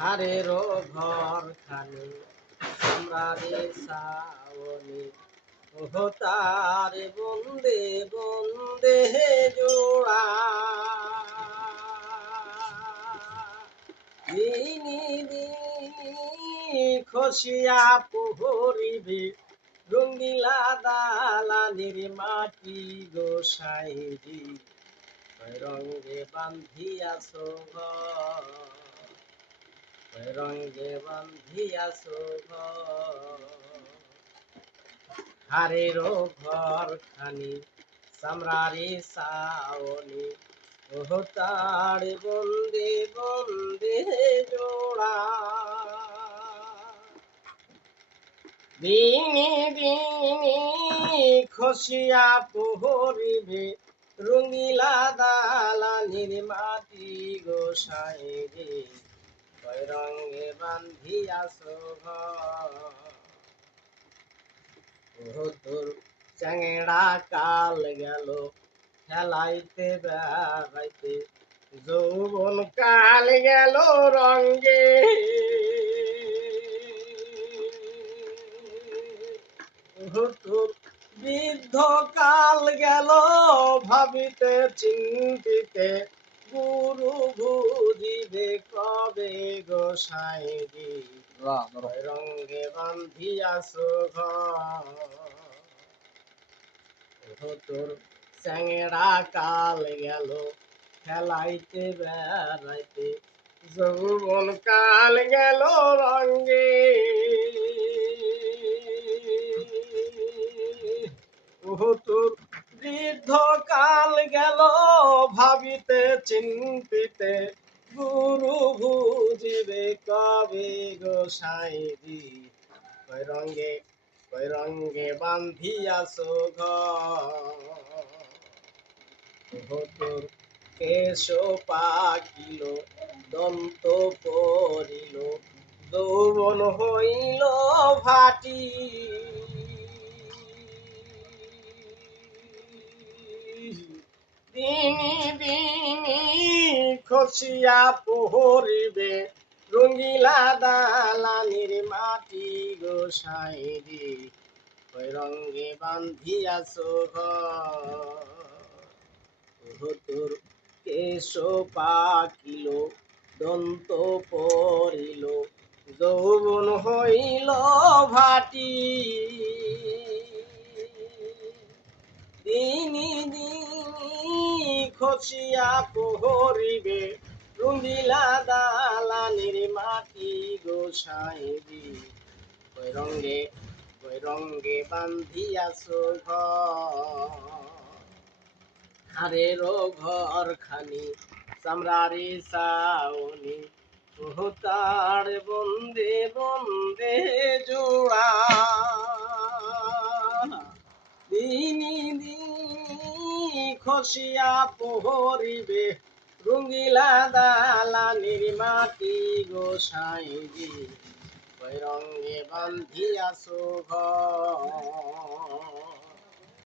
হারের ঘর খানি আমরা রে সাওনি ওহো তার বন্দে বন্দে জোড়া। খসিয়া পুহরিবে, রঙ্গিলা দালানির মাটি গোসাই দি রঙ্গে বান্ধিয়াছ ঘর। রঙ্গে বান্ধিয়াছ ঘর হারের ঘর খানি সামরারি সাওনি ওহ তার বন্দে বন্দে জোড়া। দিনি দিনি খসিয়া পোহরিবে রঙিলা দালানির মাটি গোসাই রে রঙে বান্ধিয়াছ ঘর তোর কাল গেল, খেলাইতে বেড়াইতে। যৌবন কাল গেল রঙ্গে। বৃদ্ধ কাল গেল ভাবিতে, চিন্তিতে। গুরু বুঝিবে দি রঙ্গে বান্ধিয়াছ ঘর তোর চ্যাংড়া কাল গেল। খেলাইতে বেড়াইতে যৌবন কাল গেল রঙ্গে তোর বৃদ্ধ কাল গেল ভাবিতে চিন্তিতে। গুরু বুঝিবে কবে গোসাই দি কয় রঙ্গে কয় রঙ্গে বান্ধিয়াছ ঘর। কেশ পাকিল, দন্ত পরিল যৌবন হইল ভাটি। দিনি দিনি খসিয়া পোহরিবে, রঙ্গিলা দালানির মাটি গোসাই রে কই রঙ্গে বান্ধিয়াছ ঘর। কেশ পাকিল, দন্ত পরিল যৌবন হইল ভাটি। দিনি দিনি খসিয়া পোহরিবে রুঙ্গিলা দালানির মাটি দি কই রঙ্গে রঙ্গে বান্ধিয়াছ হারের ঘর খানি চামড়ারি সাউনি তার বন্দে বন্দে খসিয়া পোহরিবে রঙ্গিলা দালা মাটি গোসাই বৈরঙ্গে বান্ধিয়া বান্ধিয়াছ